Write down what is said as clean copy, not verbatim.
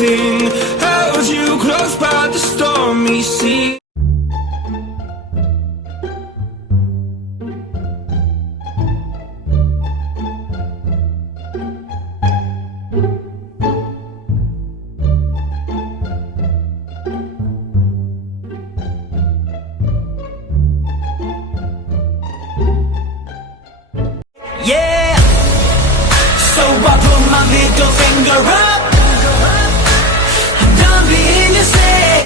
everything. Held you close by the stormy sea.